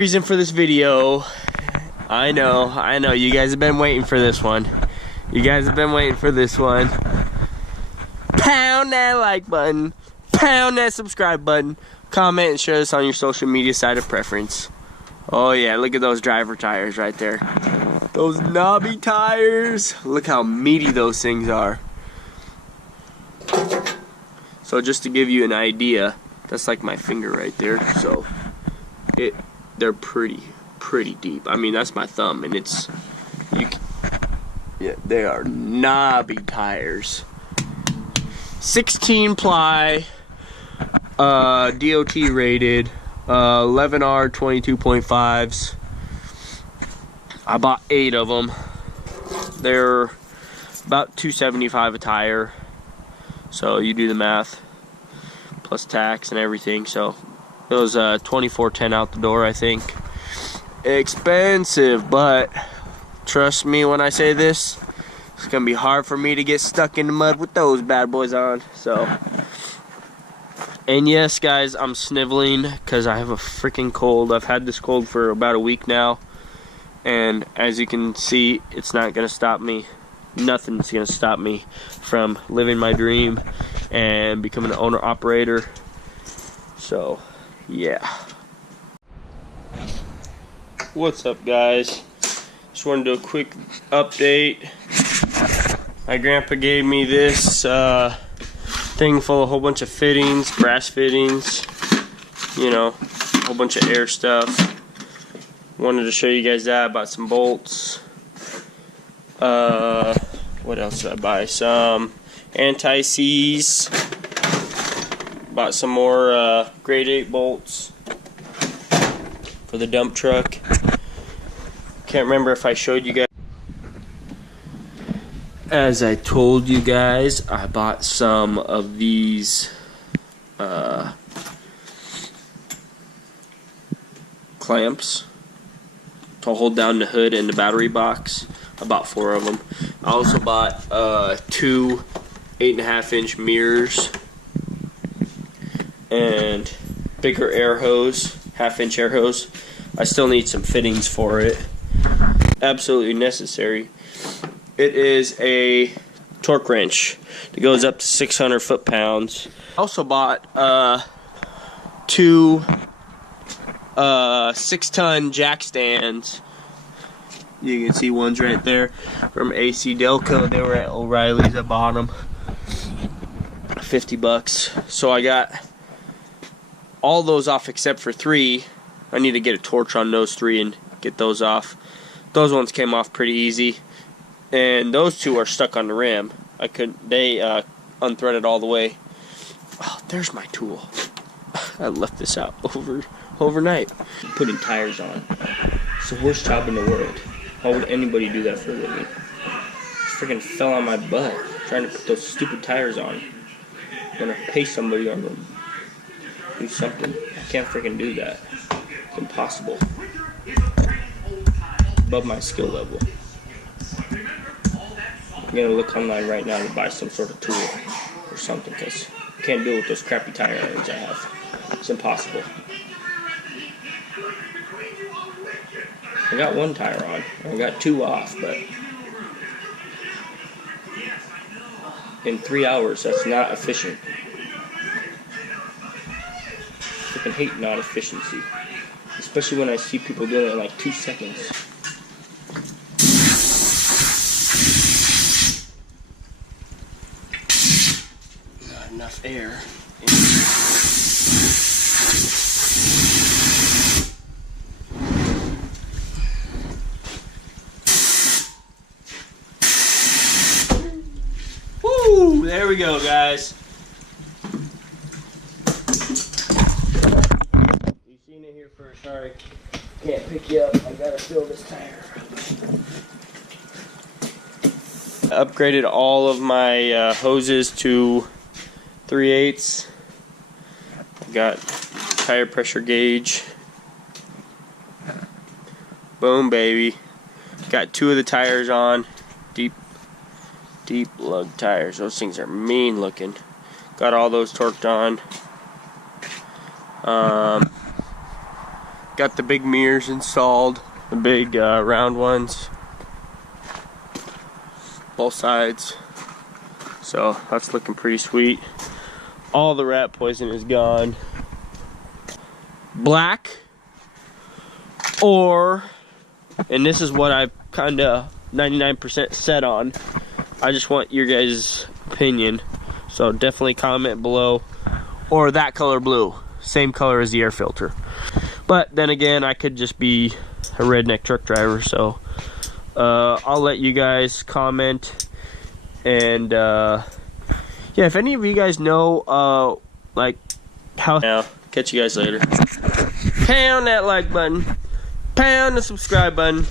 Reason for this video, I know, you guys have been waiting for this one. You guys have been waiting for this one. Pound that like button, pound that subscribe button, comment and share this on your social media site of preference. Oh yeah, look at those driver tires right there. Those knobby tires. Look how meaty those things are. So just to give you an idea, that's like my finger right there. So they're pretty deep. I mean, that's my thumb, and yeah, they are knobby tires. 16 ply, DOT rated, 11R 22.5s. I bought 8 of them. They're about $275 a tire. So you do the math, plus tax and everything. So it was $24.10 out the door, I think. Expensive, but trust me when I say this, it's gonna be hard for me to get stuck in the mud with those bad boys on. So, and yes, guys, I'm sniveling because I have a freaking cold. I've had this cold for about a week now, and as you can see, it's not gonna stop me. Nothing's gonna stop me from living my dream and becoming an owner operator. So yeah, what's up, guys? Just wanted to do a quick update. My grandpa gave me this thing full of a whole bunch of fittings, brass fittings, you know, a whole bunch of air stuff. Wanted to show you guys that. I bought some bolts. What else did I buy? Some anti-seize. Bought some more grade 8 bolts for the dump truck. Can't remember if I showed you guys. As I told you guys, I bought some of these clamps to hold down the hood and the battery box. I bought 4 of them. I also bought 2 8.5-inch mirrors and bigger air hose, 1/2-inch air hose. I still need some fittings for it. Absolutely necessary. It is a torque wrench that goes up to 600 foot-pounds. I also bought 2 6-ton jack stands. You can see one's right there from AC Delco. They were at O'Reilly's. I bought them. $50. So I got all those off except for 3. I need to get a torch on those 3 and get those off. Those ones came off pretty easy. And those 2 are stuck on the rim. They unthreaded all the way. Oh, there's my tool. I left this out overnight. Putting tires on. It's the worst job in the world. How would anybody do that for a living? I freaking fell on my butt trying to put those stupid tires on. I'm gonna pay somebody on them. Do something. I can't freaking do that. It's impossible. Above my skill level. I'm gonna look online right now to buy some sort of tool or something, because I can't deal with those crappy tire irons I have. It's impossible. I got 1 tire on. I got 2 off, but in 3 hours, that's not efficient. I freaking hate not efficiency, especially when I see people doing it in like 2 seconds. Not enough air. Woo! There we go, guys. You seen it here first. Sorry, can't pick you up. I gotta fill this tire. I upgraded all of my hoses to 3/8. Got tire pressure gauge. Boom, baby. Got 2 of the tires on. Deep lug tires. Those things are mean looking. Got all those torqued on. Got the big mirrors installed, the big round ones, both sides. So that's looking pretty sweet. All the rat poison is gone. Black, or, and this is what I've kind of 99% set on. I just want your guys' opinion. So definitely comment below. Or that color blue, same color as the air filter. But then again, I could just be a redneck truck driver, so I'll let you guys comment. And yeah, if any of you guys know like how, now catch you guys later. Pound that like button, pound the subscribe button.